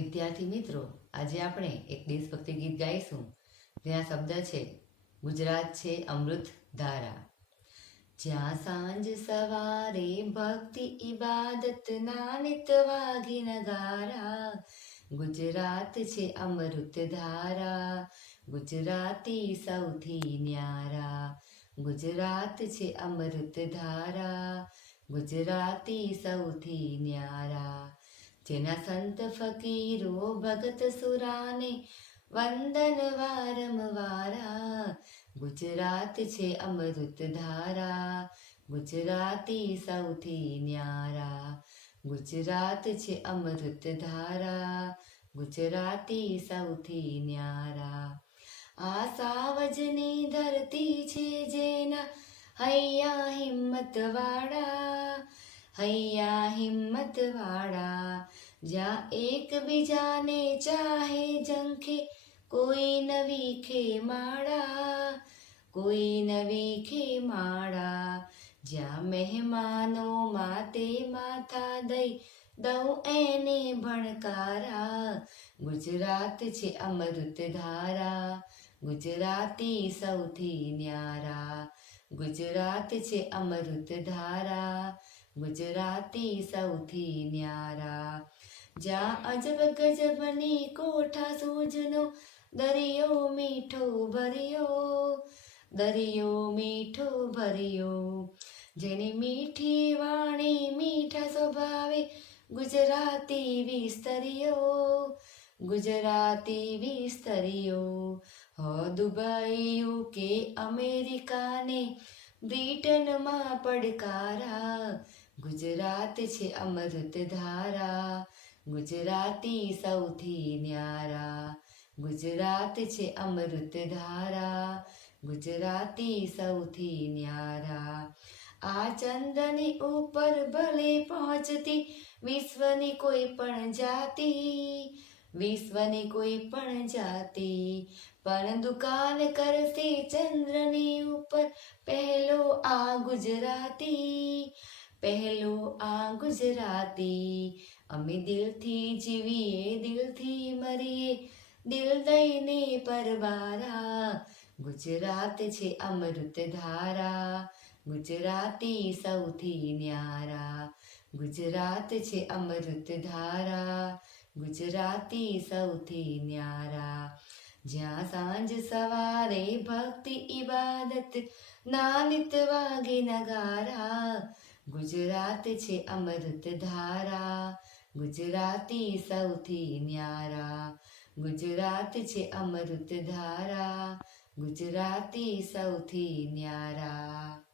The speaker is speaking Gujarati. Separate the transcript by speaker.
Speaker 1: વિદ્યાર્થી મિત્રો, આજે આપણે એક દેશભક્તિ ગીત ગાઈશું. જેના શબ્દ છે, ગુજરાત છે અમૃત ધારા. જ્યાં સાંજ સવારે ભક્તિ ઇબાદત નાનિત વાગી નગારા ગુજરાત છે અમૃત ધારા, ગુજરાતી સૌથી ન્યારા. ગુજરાત છે અમૃત ધારા, ગુજરાતી સૌથી ન્યારા. જેના સંત ફકીરો ભગત સુરાને વંદન વારંવારા ગુજરાત છે અમૃત ધારા ગુજરાતી સૌથી ન્યારા ગુજરાત છે અમૃત ધારા ગુજરાતી સૌથી ન્યારા આ સાવજની ધરતી છે જેના હૈયા હિંમત વાળા હૈયા હિંમત વાળા જ્યાં એકબીજાને ચાહે જંખે કોઈ નવી ખે માળા કોઈ નવી ખે માળા જ્યાં મહેમાનો માતે માથા દઈ, દઉં એને ભણકારા. ગુજરાત છે અમૃત ધારા, ગુજરાતી સૌથી ન્યારા. ગુજરાત છે અમૃત ધારા ગુજરાતી સૌથી ન્યારા. જ્યાં અજબ ગજબની કોઠા સૂજનો, દરિયો મીઠો ભર્યો, દરિયો મીઠો ભર્યો. જેની મીઠી વાણી, મીઠા સ્વભાવે ગુજરાતી વિસ્તર્યો ગુજરાતી વિસ્તર્યો હો દુબઈ કે અમેરિકાને, બ્રિટનમાં પડકારા ગુજરાત છે અમૃત ધારા, ગુજરાતી સૌથી ન્યારા. ગુજરાત છે અમૃત ધારા, ગુજરાતી સૌથી ન્યારા. આ ચંદ્રની ઉપર ભલે પહોંચતી, વિશ્વની કોઈ પણ જાતિ, વિશ્વની કોઈ પણ જાતિ. પણ દુકાન કરશે ચંદ્રની ઉપર પહેલો આ ગુજરાતી પહેલો આ ગુજરાતી, અમે દિલથી જીવીએ, દિલથી મરીએ, દિલ દઈને પરવારા. ગુજરાત છે અમૃત ધારા, ગુજરાતી સૌથી ન્યારા. ગુજરાત છે અમૃત ધારા, ગુજરાતી સૌથી ન્યારા. જ્યાં સાંજ સવારે ભક્તિ ઇબાદત, નાનિત વાગે નગારા. ગુજરાત છે અમૃત ધારા ગુજરાતી સૌથી ન્યારા. ગુજરાત છે અમૃત ધારા ગુજરાતી સૌથી ન્યારા.